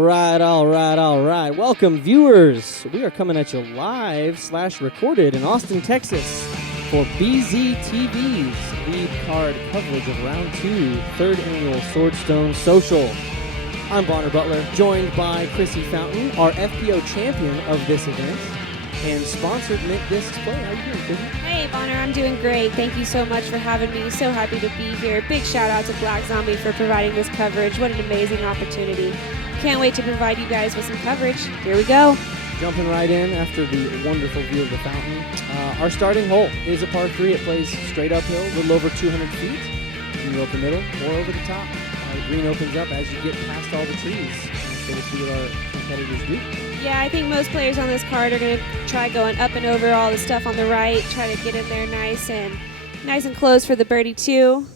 All right. Welcome, viewers. We are coming at you live/recorded in Austin, Texas for BZTV's lead card coverage of Round 2, 3rd Annual Swordstone Social. I'm Bonner Butler, joined by Chrissy Fountain, our FPO champion of this event, and sponsored Mint Discs Play. How you doing, Chrissy? Hey, Bonner, I'm doing great. Thank you so much for having me. So happy to be here. Big shout out to Black Zombie for providing this coverage. What an amazing opportunity. Can't wait to provide you guys with some coverage. Here we go. Jumping right in after the wonderful view of the fountain. Our starting hole is a par 3. It plays straight uphill, a little over 200 feet. You can go up the middle or over the top. The green opens up as you get past all the trees. So we'll see what our competitors do. Yeah, I think most players on this card are going to try going up and over all the stuff on the right, try to get in there nice and close for the birdie 2.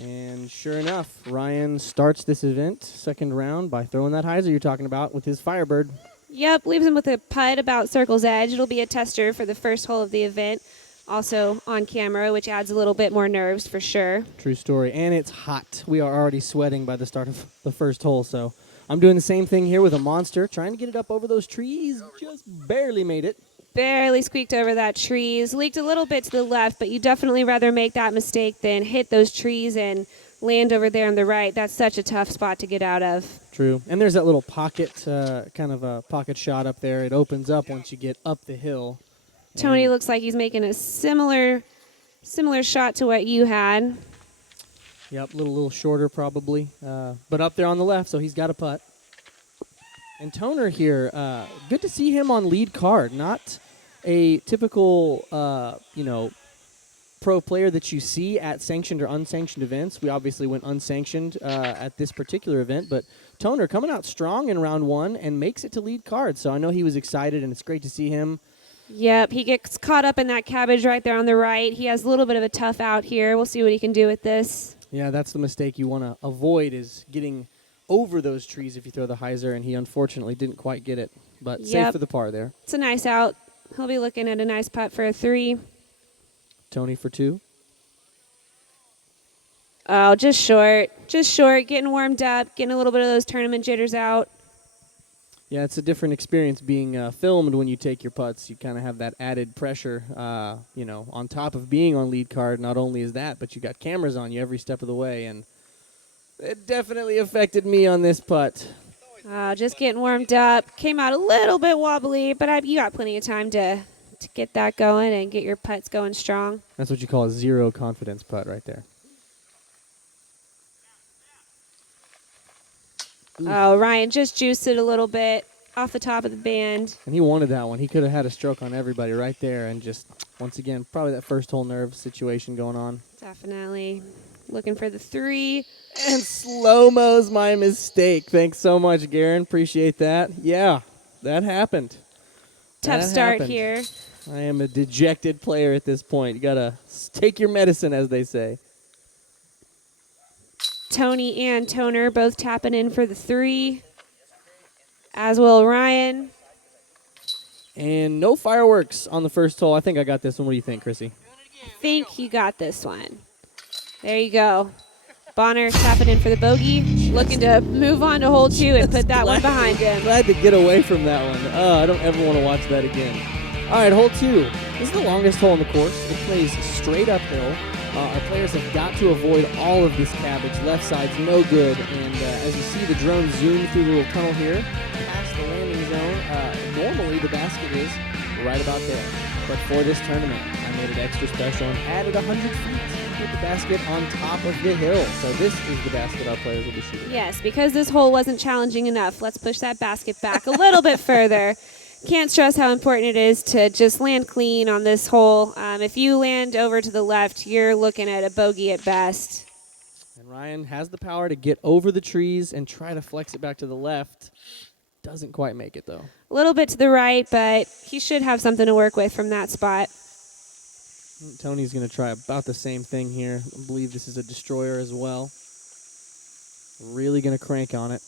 And sure enough, Ryan starts this event, second round, by throwing that hyzer you're talking about with his Firebird. Yep, leaves him with a putt about circle's edge. It'll be a tester for the first hole of the event. Also on camera, which adds a little bit more nerves for sure. True story. And it's hot. We are already sweating by the start of the first hole, so I'm doing the same thing here with a monster, trying to get it up over those trees. Just barely made it. Barely squeaked over that trees. Leaked a little bit to the left, but you definitely rather make that mistake than hit those trees and land over there on the right. That's such a tough spot to get out of. True. And there's that little pocket, kind of a pocket shot up there. It opens up once you get up the hill. Tony looks like he's making a similar shot to what you had. Yep, a little shorter probably, but up there on the left, so he's got a putt. And Toner here, good to see him on lead card. Not a typical, pro player that you see at sanctioned or unsanctioned events. We obviously went unsanctioned at this particular event, but Toner coming out strong in round 1 and makes it to lead card. So I know he was excited, and it's great to see him. Yep, he gets caught up in that cabbage right there on the right. He has a little bit of a tough out here. We'll see what he can do with this. Yeah, that's the mistake you want to avoid, is getting over those trees if you throw the hyzer, and he unfortunately didn't quite get it, but safe for the par there. It's a nice out. He'll be looking at a nice putt for a 3. Tony for 2. Oh, just short, getting warmed up, getting a little bit of those tournament jitters out. Yeah, it's a different experience being filmed when you take your putts. You kind of have that added pressure, on top of being on lead card. Not only is that, but you got cameras on you every step of the way, and it definitely affected me on this putt. Just getting warmed up. Came out a little bit wobbly, but you got plenty of time to get that going and get your putts going strong. That's what you call a zero confidence putt right there. Oh, Ryan just juiced it a little bit off the top of the band. And he wanted that one. He could have had a stroke on everybody right there, and just, once again, probably that first hole nerve situation going on. Definitely. Looking for the 3. And slow-mo's my mistake. Thanks so much, Garen. Appreciate that. Yeah, that happened. Tough start here. I am a dejected player at this point. You got to take your medicine, as they say. Tony and Toner both tapping in for the 3, as will Ryan. And no fireworks on the first hole. I think I got this one. What do you think, Chrissy? I think you got this one. There you go. Bonner tapping in for the bogey, looking to move on to hole 2 and put that one behind him. Glad to get away from that one. I don't ever want to watch that again. All right, hole 2. This is the longest hole on the course. It plays straight uphill. Our players have got to avoid all of this cabbage. Left side's no good. And as you see the drone zoom through the little tunnel here, past the landing zone, normally the basket is right about there. But for this tournament, I made it extra special and added 100 feet to put the basket on top of the hill. So this is the basket our players will be shooting. Yes, because this hole wasn't challenging enough. Let's push that basket back a little bit further. Can't stress how important it is to just land clean on this hole. If you land over to the left, you're looking at a bogey at best. And Ryan has the power to get over the trees and try to flex it back to the left. Doesn't quite make it, though. A little bit to the right, but he should have something to work with from that spot. Tony's going to try about the same thing here. I believe this is a destroyer as well. Really going to crank on it.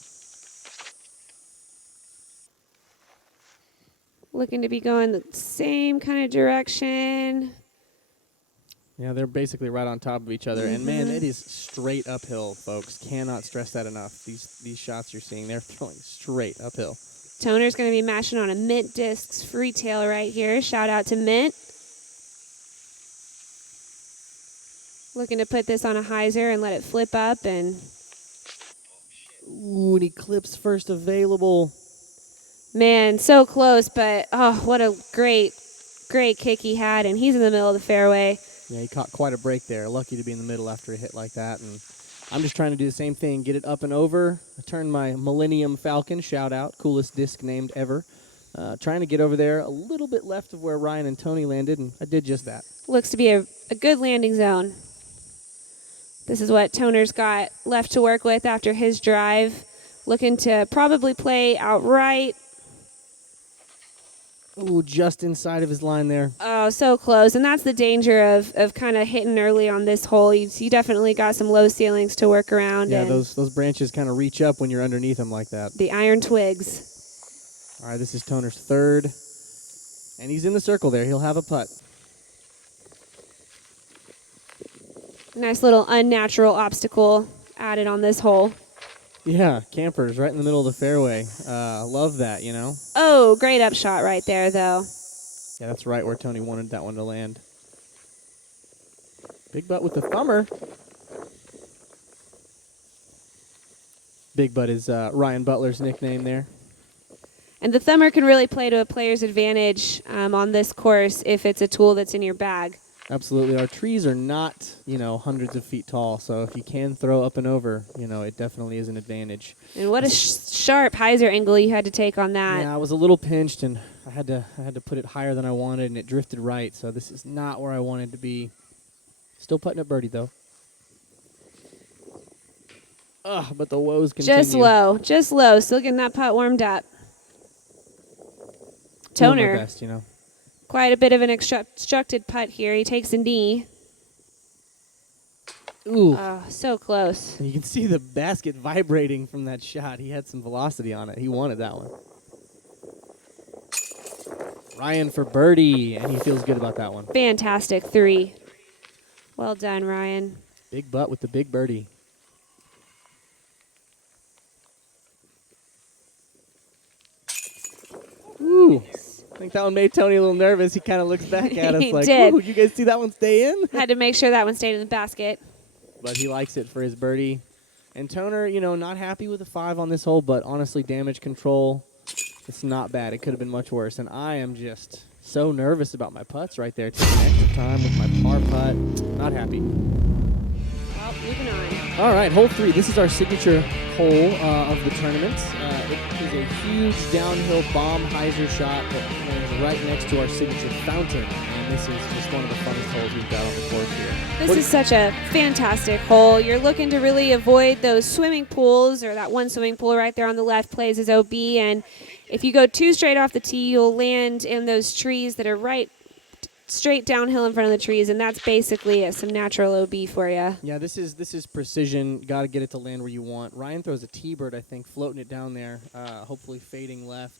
Looking to be going the same kind of direction. Yeah, they're basically right on top of each other. And, man, it is straight uphill, folks. Cannot stress that enough. These shots you're seeing, they're throwing straight uphill. Toner's going to be mashing on a Mint Discs free tail right here. Shout out to Mint. Looking to put this on a hyzer and let it flip up. And Ooh, and he clips first available. man, so close, but oh, what a great kick he had. And he's in the middle of the fairway. Yeah, he caught quite a break there. Lucky to be in the middle after a hit like that. And I'm just trying to do the same thing, get it up and over. I turned my Millennium Falcon, shout out, coolest disc named ever. Trying to get over there a little bit left of where Ryan and Tony landed, and I did just that. Looks to be a good landing zone. This is what Toner's got left to work with after his drive. Looking to probably play outright. Ooh, just inside of his line there. Oh, so close. And that's the danger of kind of hitting early on this hole. You definitely got some low ceilings to work around. Yeah, and those branches kind of reach up when you're underneath them like that. the iron twigs. All right, this is Toner's third. And he's in the circle there. He'll have a putt. Nice little unnatural obstacle added on this hole. Yeah, campers right in the middle of the fairway. Love that, you know. Oh, great upshot right there, though. Yeah, that's right where Tony wanted that one to land. Big Butt with the thumber. Big Butt is Ryan Butler's nickname there. And the thumber can really play to a player's advantage on this course if it's a tool that's in your bag. Absolutely. Our trees are not, hundreds of feet tall, so if you can throw up and over, it definitely is an advantage. And what a sharp hyzer angle you had to take on that. Yeah, I was a little pinched, and I had to put it higher than I wanted, and it drifted right, so this is not where I wanted to be. Still putting a birdie, though. Ugh, but the woes continue. Just low. Still getting that putt warmed up. Toner. Doing my best, Quite a bit of an obstructed putt here. He takes a knee. Ooh. Oh, so close. And you can see the basket vibrating from that shot. He had some velocity on it. He wanted that one. Ryan for birdie, and he feels good about that one. Fantastic 3. Well done, Ryan. Big Butt with the big birdie. Ooh. I think that one made Tony a little nervous. He kind of looks back at us He like, did. ooh, you guys see that one stay in? Had to make sure that one stayed in the basket. But he likes it for his birdie. And Toner, not happy with a 5 on this hole, but honestly, damage control, it's not bad. It could have been much worse. And I am just so nervous about my putts right there. Taking extra time with my par putt. Not happy. Well, moving on. All right, hole 3. This is our signature hole of the tournament. It is a huge downhill bomb hyzer shot that lands right next to our signature fountain. And this is just one of the funnest holes we've got on the course here. This is such a fantastic hole. You're looking to really avoid those swimming pools, or that one swimming pool right there on the left plays as OB. And if you go too straight off the tee, you'll land in those trees that are right straight downhill in front of the trees, and that's basically some natural OB for you. Yeah, this is precision. Got to get it to land where you want. Ryan throws a T-bird, I think, floating it down there, hopefully fading left.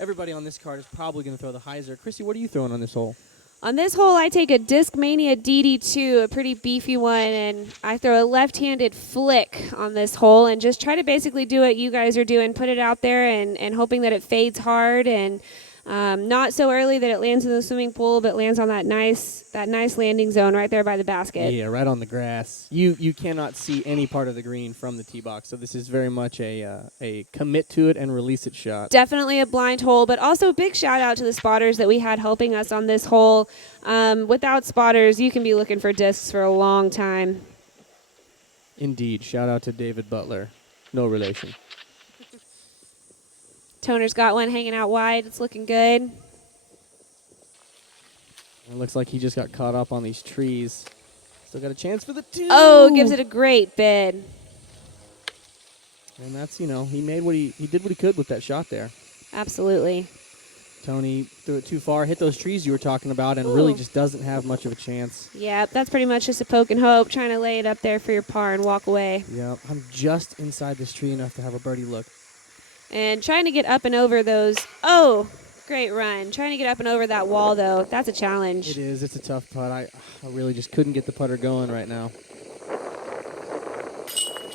Everybody on this card is probably going to throw the hyzer. Chrissy, what are you throwing on this hole? On this hole, I take a Discmania DD2, a pretty beefy one, and I throw a left-handed flick on this hole and just try to basically do what you guys are doing, put it out there and hoping that it fades hard and not so early that it lands in the swimming pool, but lands on that nice landing zone right there by the basket. Yeah, right on the grass. You cannot see any part of the green from the tee box, so this is very much a commit to it and release it shot. Definitely a blind hole, but also a big shout out to the spotters that we had helping us on this hole. Without spotters, you can be looking for discs for a long time. Indeed. Shout out to David Butler. No relation. Toner's got one hanging out wide. It's looking good. It looks like he just got caught up on these trees. Still got a chance for the 2. Oh, gives it a great bid. And that's, he made he did what he could with that shot there. Absolutely. Tony threw it too far, hit those trees you were talking about, and really just doesn't have much of a chance. Yep, that's pretty much just a poke and hope, trying to lay it up there for your par and walk away. Yep, I'm just inside this tree enough to have a birdie look. And trying to get up and over those. Oh, Great run. Trying to get up and over that wall, though, that's a challenge. It is. It's a tough putt. I really just couldn't get the putter going right now.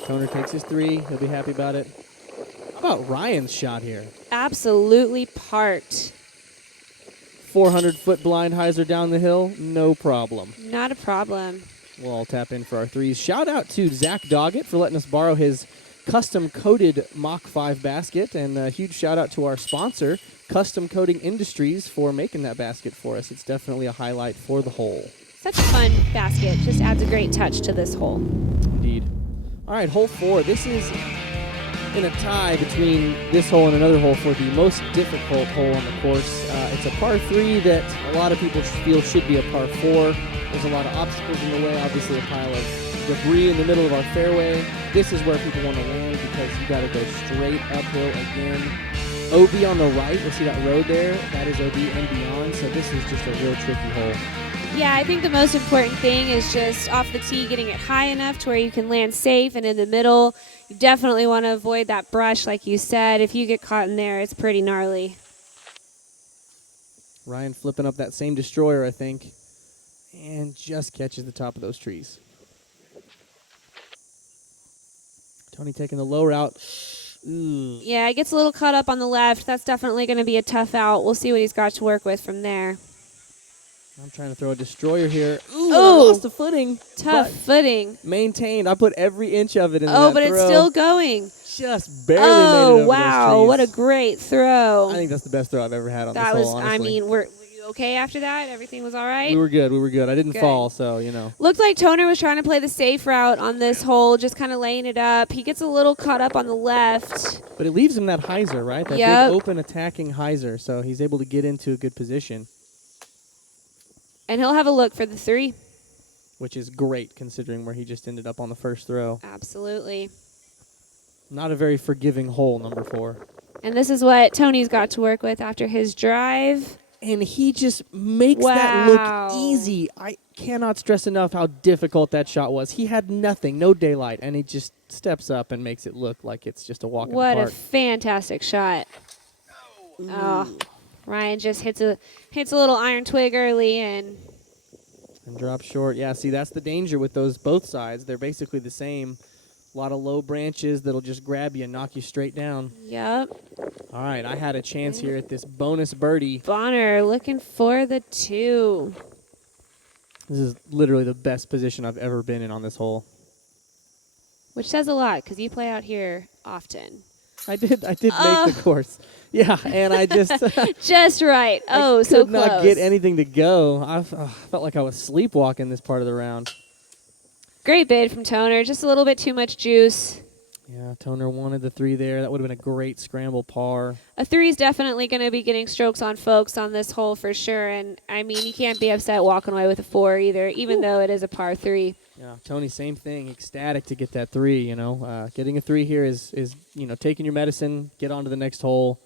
Toner takes his 3. He'll be happy about it. How about Ryan's shot here? Absolutely parked. 400-foot blind hyzer down the hill, no problem. Not a problem. We'll all tap in for our 3s. Shout out to Zach Doggett for letting us borrow his custom-coated Mach 5 basket, and a huge shout out to our sponsor, Custom Coating Industries, for making that basket for us. It's definitely a highlight for the hole. Such a fun basket. Just adds a great touch to this hole. Indeed. All right, hole 4. This is in a tie between this hole and another hole for the most difficult hole on the course. It's a par 3 that a lot of people feel should be a par 4. There's a lot of obstacles in the way, obviously a pile of debris in the middle of our fairway. This is where people want to land because you got to go straight uphill again. OB on the right, you'll see that road there. That is OB and beyond, so this is just a real tricky hole. Yeah, I think the most important thing is just off the tee getting it high enough to where you can land safe, and in the middle, you definitely want to avoid that brush like you said. If you get caught in there, it's pretty gnarly. Ryan flipping up that same destroyer, I think, and just catches the top of those trees. Tony taking the low route. Ooh. Yeah, it gets a little caught up on the left. That's definitely going to be a tough out. We'll see what he's got to work with from there. I'm trying to throw a destroyer here. Ooh, Ooh. I lost the footing. Tough footing. Maintained. I put every inch of it in Oh, that but throw. it's still going. Just barely made it Oh, over wow. those trees. What a great throw. I think that's the best throw I've ever had on That this was, hole, honestly. I mean, were you okay after that? Everything was all right? We were good. I didn't Good. fall, so, you know. Looked like Toner was trying to play the safe route on this hole, just kind of laying it up. He gets a little caught up on the left. But it leaves him that hyzer, right? That Yep. big open attacking hyzer, so he's able to get into a good position, And he'll have a look for the 3. which is great considering where he just ended up on the first throw. Absolutely. Not a very forgiving hole, number 4. And this is what Tony's got to work with after his drive. And he just makes that Wow. look easy. I cannot stress enough how difficult that shot was. He had nothing, no daylight, and he just steps up and makes it look like it's just a walk in the What a park. fantastic shot. Oh, Ryan just hits a little iron twig early and drop short. Yeah, see, that's the danger with those both sides. They're basically the same. A lot of low branches that'll just grab you and knock you straight down. yep. All right, I had a chance here at this bonus birdie. Bonner looking for the 2. This is literally the best position I've ever been in on this hole. Which says a lot because you play out here often. I did make the course. Yeah, and I just Just right. Oh, I so could close. not get anything to go. I felt like I was sleepwalking this part of the round. Great bid from Toner. Just a little bit too much juice. Yeah, Toner wanted the 3 there. That would have been a great scramble par. A 3 is definitely going to be getting strokes on folks on this hole for sure. And, I mean, you can't be upset walking away with a 4 either, even though it is a par 3. Yeah, Tony, same thing. Ecstatic to get that 3, you know. Getting a 3 here is, you know, taking your medicine, get on to the next hole.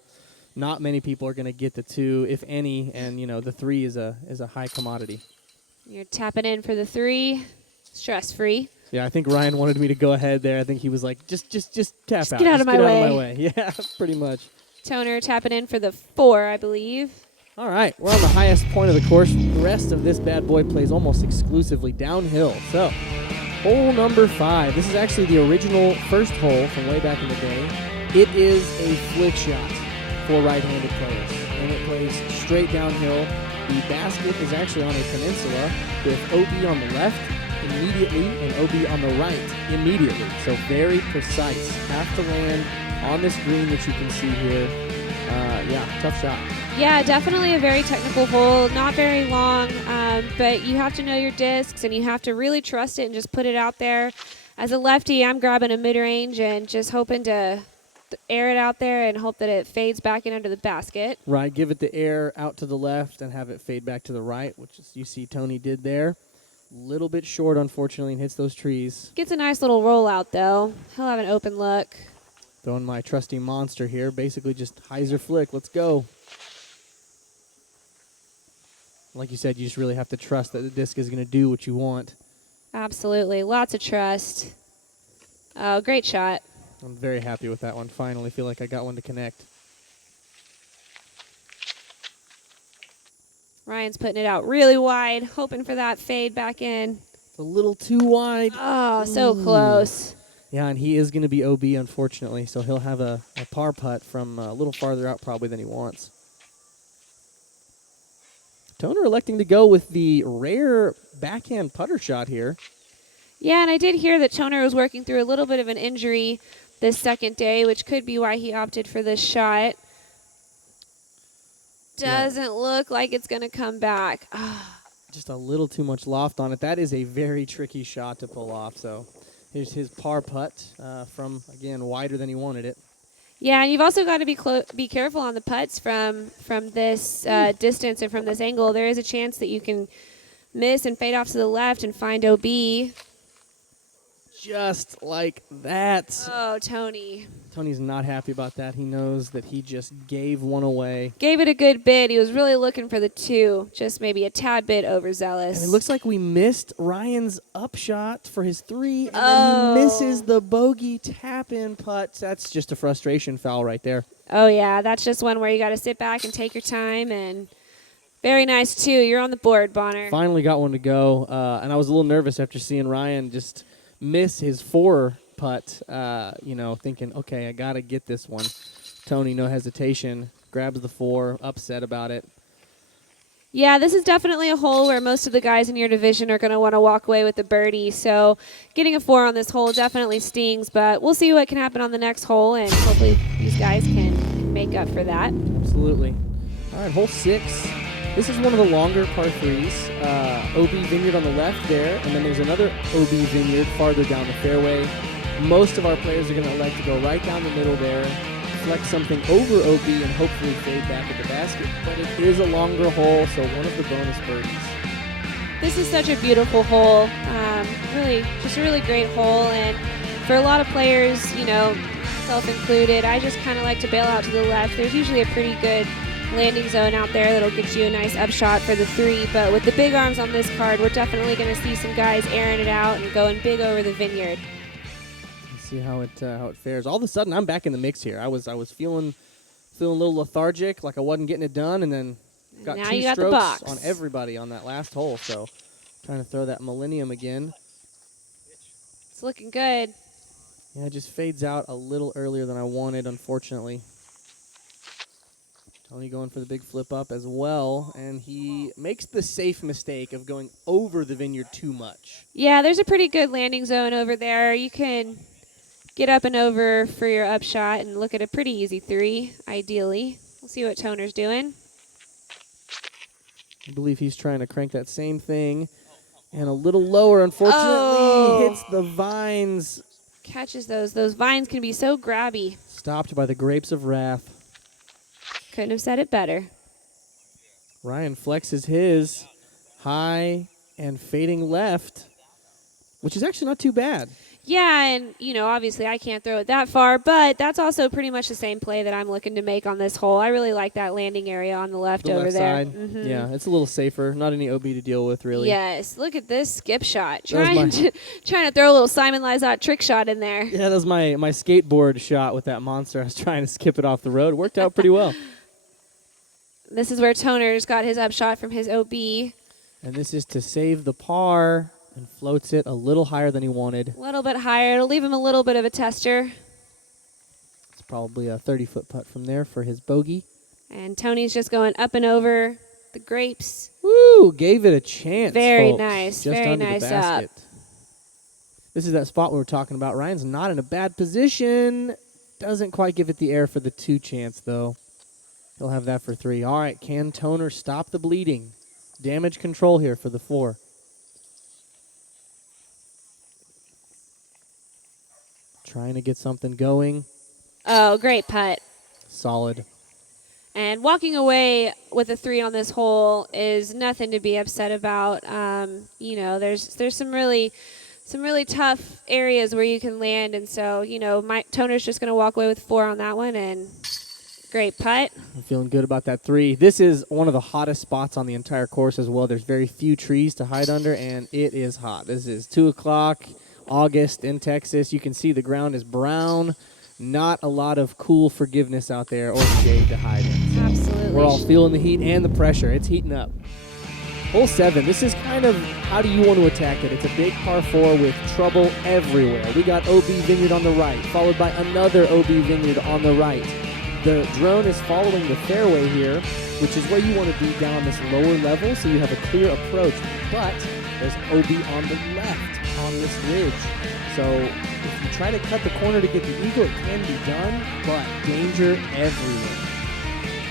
Not many people are going to get the 2, if any, and, you know, the 3 is a high commodity. You're tapping in for the 3. Stress-free. Yeah, I think Ryan wanted me to go ahead there. I think he was like, just tap out. Get out of my way. Yeah, pretty much. Toner tapping in for the 4, I believe. All right, we're on the highest point of the course. The rest of this bad boy plays almost exclusively downhill. So, hole number 5. This is actually the original first hole from way back in the day. It is a flick shot for right-handed players, and it plays straight downhill. The basket is actually on a peninsula with OB on the left immediately and OB on the right immediately. So very precise. Have to land on this green that you can see here. Yeah, tough shot. Yeah, definitely a very technical hole. Not very long, but you have to know your discs, and you have to really trust it and just put it out there. As a lefty, I'm grabbing a mid-range and just hoping to air it out there and hope that it fades back in under the basket. Right, give it the air out to the left and have it fade back to the right, which is, you see Tony did there. Little bit short, unfortunately, and hits those trees. Gets a nice little rollout, though. He'll have an open look. Throwing my trusty monster here. Basically just hyzer flick. Let's go. Like you said, you just really have to trust that the disc is going to do what you want. Absolutely. Lots of trust. Oh, great shot. I'm very happy with that one. Finally feel like I got one to connect. Ryan's putting it out really wide, hoping for that fade back in. It's a little too wide. Oh, so Ooh. close. Yeah, and he is going to be OB, unfortunately, so he'll have a par putt from a little farther out probably than he wants. Toner electing to go with the rare backhand putter shot here. Yeah, and I did hear that Toner was working through a little bit of an injury this second day, which could be why he opted for this shot. Doesn't look like it's going to come back. Just a little too much loft on it. That is a very tricky shot to pull off. So here's his par putt from, again, wider than he wanted it. Yeah, and you've also got to be careful on the putts from this distance and from this angle. There is a chance that you can miss and fade off to the left and find OB. Just like that. Oh, Tony. Tony's not happy about that. He knows that he just gave one away. Gave it a good bid. He was really looking for the 2, just maybe a tad bit overzealous. And it looks like we missed Ryan's upshot for his 3, and then he misses the bogey tap-in putt. That's just a frustration foul right there. Oh, yeah. That's just one where you got to sit back and take your time. And very nice, too. You're on the board, Bonner. Finally got one to go, and I was a little nervous after seeing Ryan just miss his 4 putt, thinking, okay, I got to get this one. Tony, no hesitation, grabs the 4, upset about it. Yeah, this is definitely a hole where most of the guys in your division are going to want to walk away with the birdie. So getting a 4 on this hole definitely stings, but we'll see what can happen on the next hole, and hopefully these guys can make up for that. Absolutely. All right, hole 6. This is one of the longer par 3s. OB Vineyard on the left there, and then there's another OB Vineyard farther down the fairway. Most of our players are going to elect to go right down the middle there, flex something over OB, and hopefully fade back at the basket. But it is a longer hole, so one of the bonus birdies. This is such a beautiful hole. Really, just a really great hole. And for a lot of players, myself included, I just kind of like to bail out to the left. There's usually a pretty good landing zone out there that'll get you a nice upshot for the 3, but with the big arms on this card, we're definitely going to see some guys airing it out and going big over the Vineyard. Let's see how it fares. All of a sudden, I'm back in the mix here. I was feeling a little lethargic, like I wasn't getting it done, and then got now 2 you got strokes the box on everybody on that last hole. So trying to throw that Millennium again. It's looking good. Yeah, it just fades out a little earlier than I wanted, unfortunately. Tony going for the big flip up as well, and he makes the safe mistake of going over the Vineyard too much. Yeah, there's a pretty good landing zone over there. You can get up and over for your upshot and look at a pretty easy 3, ideally. We'll see what Toner's doing. I believe he's trying to crank that same thing, and a little lower, unfortunately, hits the vines. Catches those. Those vines can be so grabby. Stopped by the grapes of wrath. Couldn't have said it better. Ryan flexes his high and fading left, which is actually not too bad. Yeah, and, obviously I can't throw it that far, but that's also pretty much the same play that I'm looking to make on this hole. I really like that landing area on the left over left there. Side. Mm-hmm. Yeah, it's a little safer. Not any OB to deal with, really. Yes, look at this skip shot. Trying to throw a little Simon Lizotte trick shot in there. Yeah, that was my skateboard shot with that monster. I was trying to skip it off the road. It worked out pretty well. This is where Toner's got his upshot from his OB. And this is to save the par and floats it a little higher than he wanted. A little bit higher. It'll leave him a little bit of a tester. It's probably a 30-foot putt from there for his bogey. And Tony's just going up and over the grapes. Woo! Gave it a chance, Very folks. nice. Just Very under nice the basket. up. This is that spot we were talking about. Ryan's not in a bad position. Doesn't quite give it the air for the 2 chance, though. He'll have that for 3. All right, can Toner stop the bleeding? Damage control here for the 4. Trying to get something going. Oh, great putt. Solid. And walking away with a 3 on this hole is nothing to be upset about. There's some really tough areas where you can land, and so Toner's just going to walk away with 4 on that one, and great putt. I'm feeling good about that 3. This is one of the hottest spots on the entire course as well. There's very few trees to hide under, and it is hot. This is 2 o'clock, August in Texas. You can see the ground is brown. Not a lot of cool forgiveness out there or shade to hide in. Absolutely. We're all feeling the heat and the pressure. It's heating up. Hole 7, this is kind of how do you want to attack it. It's a big par 4 with trouble everywhere. We got OB Vineyard on the right, followed by another OB Vineyard on the right. The drone is following the fairway here, which is where you want to be down this lower level so you have a clear approach. But there's OB on the left on this ridge. So if you try to cut the corner to get the eagle, it can be done, but danger everywhere.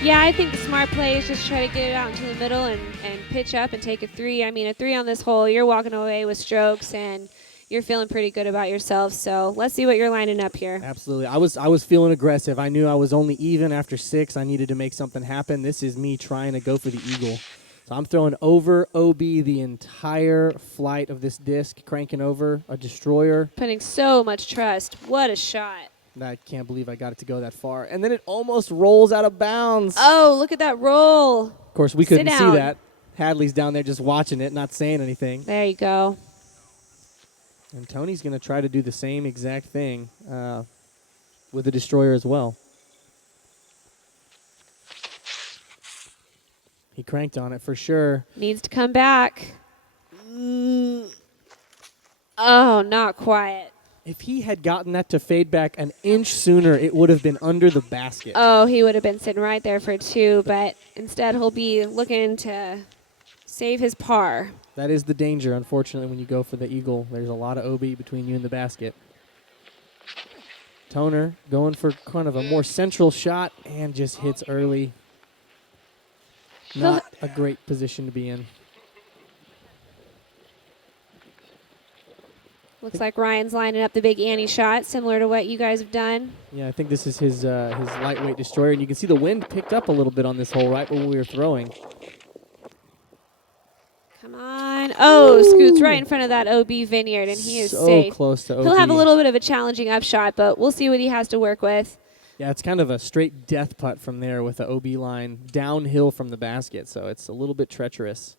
Yeah, I think the smart play is just try to get it out into the middle and pitch up and take a 3. I mean, a 3 on this hole, you're walking away with strokes and you're feeling pretty good about yourself. So let's see what you're lining up here. Absolutely. I was feeling aggressive. I knew I was only even after 6. I needed to make something happen. This is me trying to go for the eagle. So I'm throwing over OB the entire flight of this disc, cranking over a destroyer. Putting so much trust. What a shot. I can't believe I got it to go that far. And then it almost rolls out of bounds. Oh, look at that roll. Of course, we couldn't see down. that. Hadley's down there just watching it, not saying anything. There you go. And Tony's going to try to do the same exact thing with the destroyer as well. He cranked on it for sure. Needs to come back. Oh, not quite. If he had gotten that to fade back an inch sooner, it would have been under the basket. Oh, he would have been sitting right there for 2, but instead he'll be looking to save his par. That is the danger, unfortunately, when you go for the eagle. There's a lot of OB between you and the basket. Toner going for kind of a more central shot and just hits early. Not a great position to be in. Looks like Ryan's lining up the big Annie shot, similar to what you guys have done. Yeah, I think this is his lightweight destroyer. And you can see the wind picked up a little bit on this hole right when we were throwing. Come on. Oh, scoots right in front of that OB Vineyard, and he is so safe. Close to OB. He'll have a little bit of a challenging upshot, but we'll see what he has to work with. Yeah, it's kind of a straight death putt from there with the OB line downhill from the basket, so it's a little bit treacherous.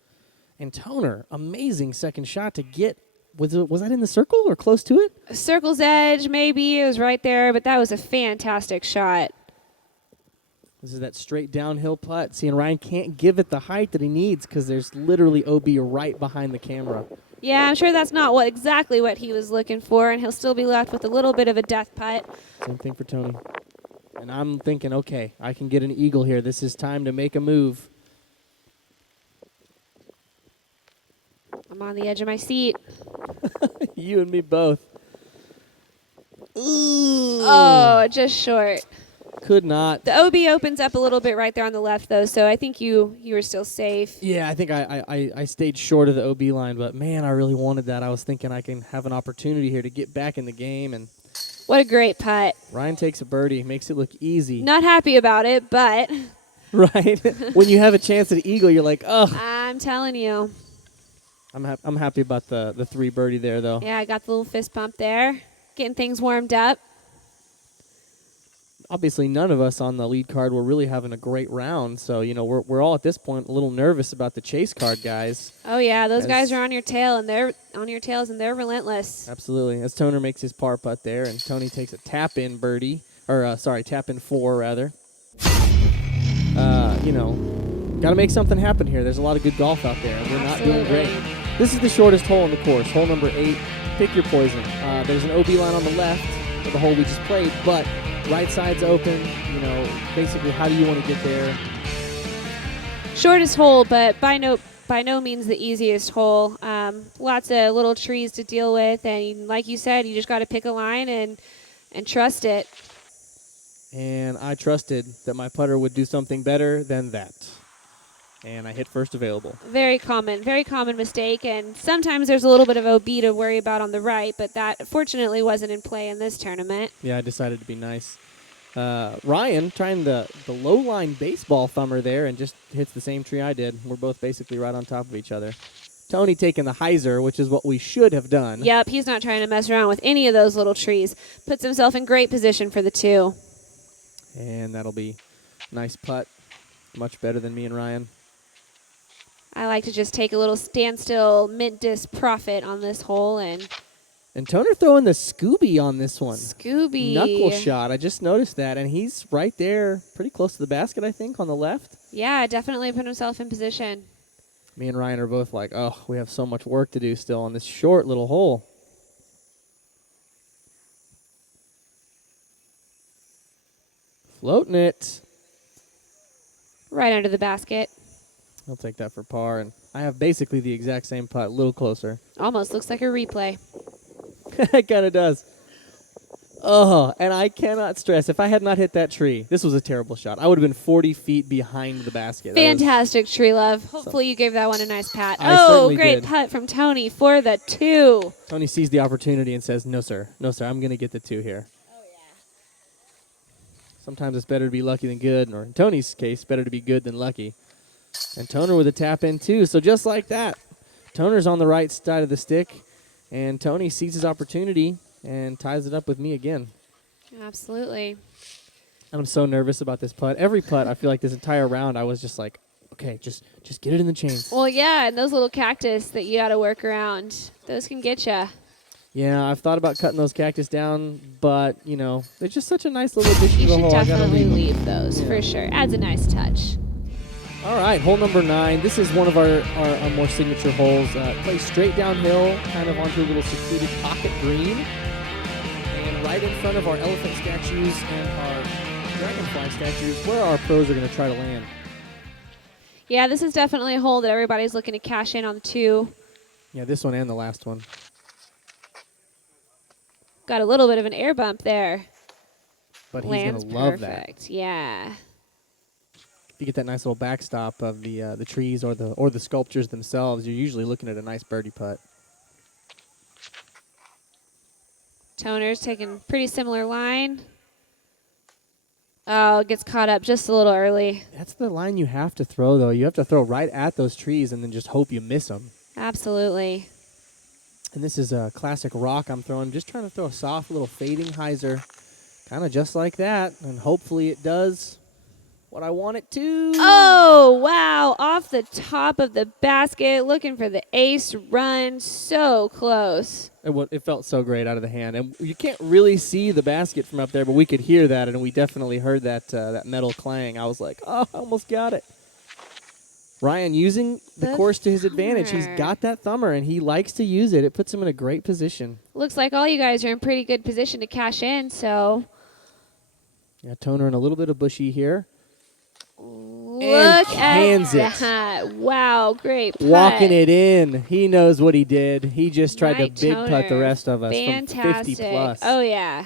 And Toner, amazing second shot to get. Was that in the circle or close to it? Circle's edge, maybe. It was right there, but that was a fantastic shot. This is that straight downhill putt. See, and Ryan can't give it the height that he needs because there's literally OB right behind the camera. Yeah, I'm sure that's not exactly what he was looking for, and he'll still be left with a little bit of a death putt. Same thing for Tony. And I'm thinking, okay, I can get an eagle here. This is time to make a move. I'm on the edge of my seat. You and me both. Ooh. Oh, just short. Could not. The OB opens up a little bit right there on the left, though, so I think you were still safe. Yeah, I think I stayed short of the OB line, but, man, I really wanted that. I was thinking I can have an opportunity here to get back in the game. And what a great putt. Ryan takes a birdie, makes it look easy. Not happy about it, but. Right? When you have a chance at an eagle, you're like, oh. I'm telling you. I'm happy about the 3 birdie there, though. Yeah, I got the little fist bump there. Getting things warmed up. Obviously, none of us on the lead card were really having a great round, so we're all at this point a little nervous about the chase card guys. Oh yeah, those guys are on your tail, and they're on your tails, and they're relentless. Absolutely. As Toner makes his par putt there, and Tony takes a tap in birdie, or tap in 4 rather. Got to make something happen here. There's a lot of good golf out there, and we're not doing great. This is the shortest hole in the course, hole number 8. Pick your poison. There's an OB line on the left of the hole we just played, but right side's open. Basically, how do you want to get there? Shortest hole, but by no means the easiest hole. Lots of little trees to deal with, and like you said, you just got to pick a line and trust it. And I trusted that my putter would do something better than that. And I hit first available. Very common mistake, and sometimes there's a little bit of OB to worry about on the right, but that fortunately wasn't in play in this tournament. Yeah, I decided to be nice. Ryan trying the low line baseball thumber there and just hits the same tree I did. We're both basically right on top of each other. Tony taking the hyzer, which is what we should have done. Yep, he's not trying to mess around with any of those little trees. Puts himself in great position for the 2. And that'll be nice putt. Much better than me and Ryan. I like to just take a little standstill mint disc profit on this hole. And Toner throwing the Scooby on this one. Scooby. Knuckle shot. I just noticed that. And he's right there pretty close to the basket, I think, on the left. Yeah, definitely put himself in position. Me and Ryan are both like, oh, we have so much work to do still on this short little hole. Floating it. Right under the basket. I'll take that for par. And I have basically the exact same putt, a little closer. Almost looks like a replay. It kind of does. Oh, and I cannot stress, if I had not hit that tree, this was a terrible shot. I would have been 40 feet behind the basket. Fantastic, Tree Love. Hopefully you gave that one a nice pat. I Oh, certainly great did. putt from Tony for the 2. Tony sees the opportunity and says, no, sir. No, sir. I'm going to get the 2 here. Oh, yeah. Sometimes it's better to be lucky than good, or in Tony's case, better to be good than lucky. And Toner with a tap in, too. So just like that, Toner's on the right side of the stick, and Tony sees his opportunity and ties it up with me again. Absolutely. And I'm so nervous about this putt. Every putt, I feel like this entire round, I was just like, okay, just get it in the chains. Well, yeah, and those little cactus that you got to work around, those can get you. Yeah, I've thought about cutting those cactus down, but, you know, they're just such a nice little addition You to the should hole. I gotta definitely leave them. leave those Yeah. for sure. Adds a nice touch. All right, hole number 9. This is one of our more signature holes. Plays straight downhill, kind of onto a little secluded pocket green. And right in front of our elephant statues and our dragonfly statues, where our pros are going to try to land. Yeah, this is definitely a hole that everybody's looking to cash in on the 2. Yeah, this one and the last one. Got a little bit of an air bump there. But he's Lands going to love that. perfect. Yeah. If you get that nice little backstop of the trees or the sculptures themselves, you're usually looking at a nice birdie putt. Toner's taking pretty similar line. Oh, gets caught up just a little early. That's the line you have to throw, though. You have to throw right at those trees and then just hope you miss them. Absolutely. And this is a classic rock I'm throwing. Just trying to throw a soft little fading hyzer, kind of just like that. And hopefully it does what I want it to. Oh, wow. Off the top of the basket, looking for the ace run. So close. It felt so great out of the hand. And you can't really see the basket from up there, but we could hear that, and we definitely heard that that metal clang. I was like, oh, I almost got it. Ryan using the course to his advantage. He's thumber. got that thumber, and he likes to use it. It puts him in a great position. Looks like all you guys are in pretty good position to cash in, so Yeah, Toner in a little bit of bushy here. look cans at it. that. Wow, great putt. Walking it in. He knows what he did. He just tried Right to big putt the Toner. rest of us Fantastic. from 50 plus. Oh, yeah.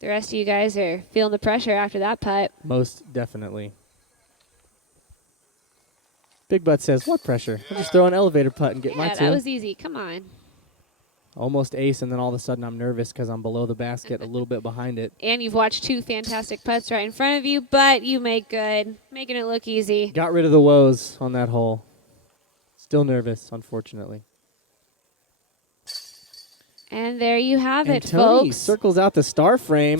The rest of you guys are feeling the pressure after that putt. Most definitely. Big Butt says, what pressure? I'll just throw an elevator putt and get my Yeah, two. that was easy. Come on. Almost ace, and then all of a sudden I'm nervous because I'm below the basket, a little bit behind it. And you've watched 2 fantastic putts right in front of you, but you make good, making it look easy. Got rid of the woes on that hole. Still nervous, unfortunately. And there you have And it, Tony folks. circles out the star frame.